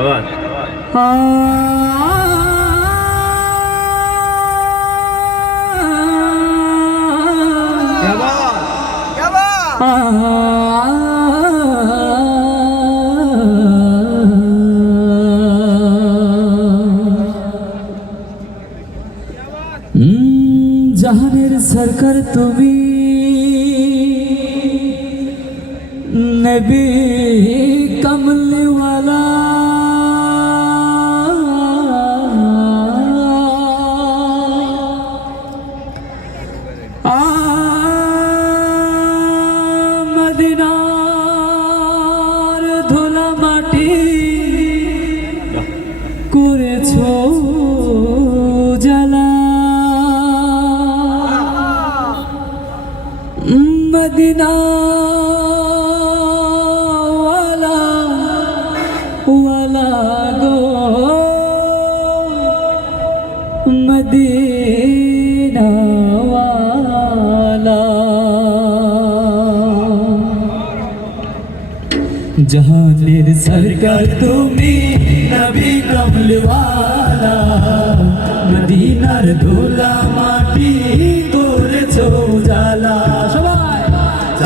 আবার? জাহানের সরকার তুমি নবী মদিনা ওয়ালা ওয়ালা গো। মদিনা ওয়ালা। জাহানের সরকার তুমি নবী কমলওয়ালা মদিনার ধুলা মাটি।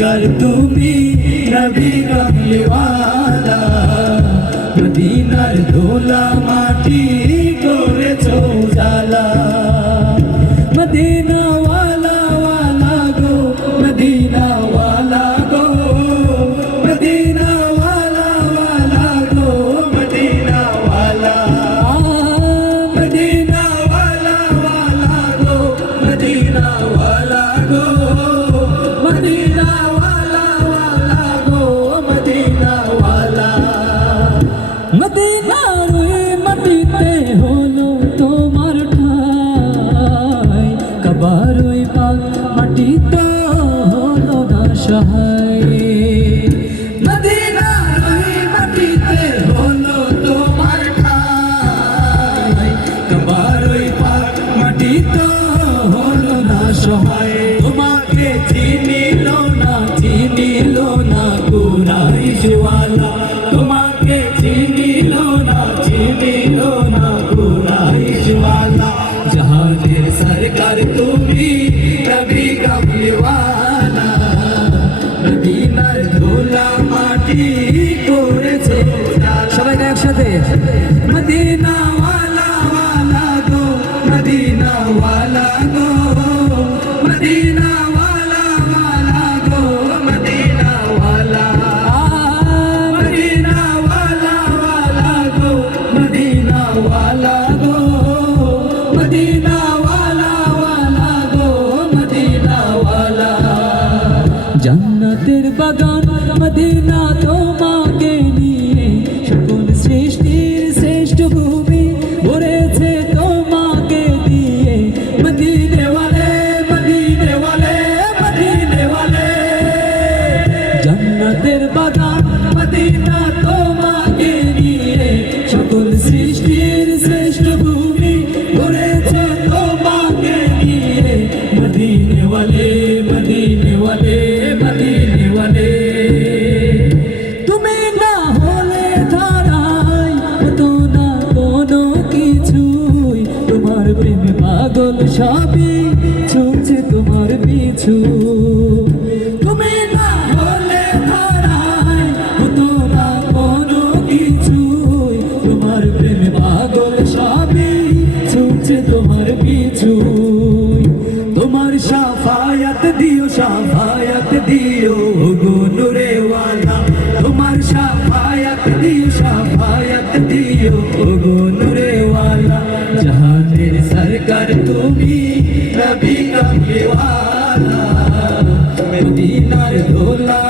সরকার তুমি নবী কমলিওয়ালা মদিনার ধুলা মাটি করেছ জালা মদিনা ওই পাক মাটিতে হলো না সহায় তোমাকে চিনিল না চিনিল না কুরাইশওয়ালা। তোমাকে চিনিল মদিনা ওয়ালা ওয়ালা গো মদিনা ওয়ালা গো মদিনা ওয়ালা ওয়ালা গো মদিনা ওয়ালা মদিনা ওয়ালা ওয়ালা গো মদিনা ওয়ালা গো মদিনা ওয়ালা ওয়ালা গো মদিনা ওয়ালা জান্নাতের বাগান মদিনা তোমাকে নিয়ে সৃষ্টির শ্রেষ্ঠ ভূমি ভরেছে তোমাকে নিয়ে। মদিনে ওয়ালে মদিনে ওয়ালে, মদিনে তুমি না হলে ধারাই হতো না কোনো কিছুই। তোমার প্রেমে পাগল সবই তোমার পিছু। তোমার সাফায়াত দিও সাফায়াত দিও গো নুরে ওয়ালা। তোমার সাফায়াত দিও সাফায়াত দিও গো নুরে ওয়ালা। জাহানের সরকার তুমি নবী রঙে वाला মদিনার দোলা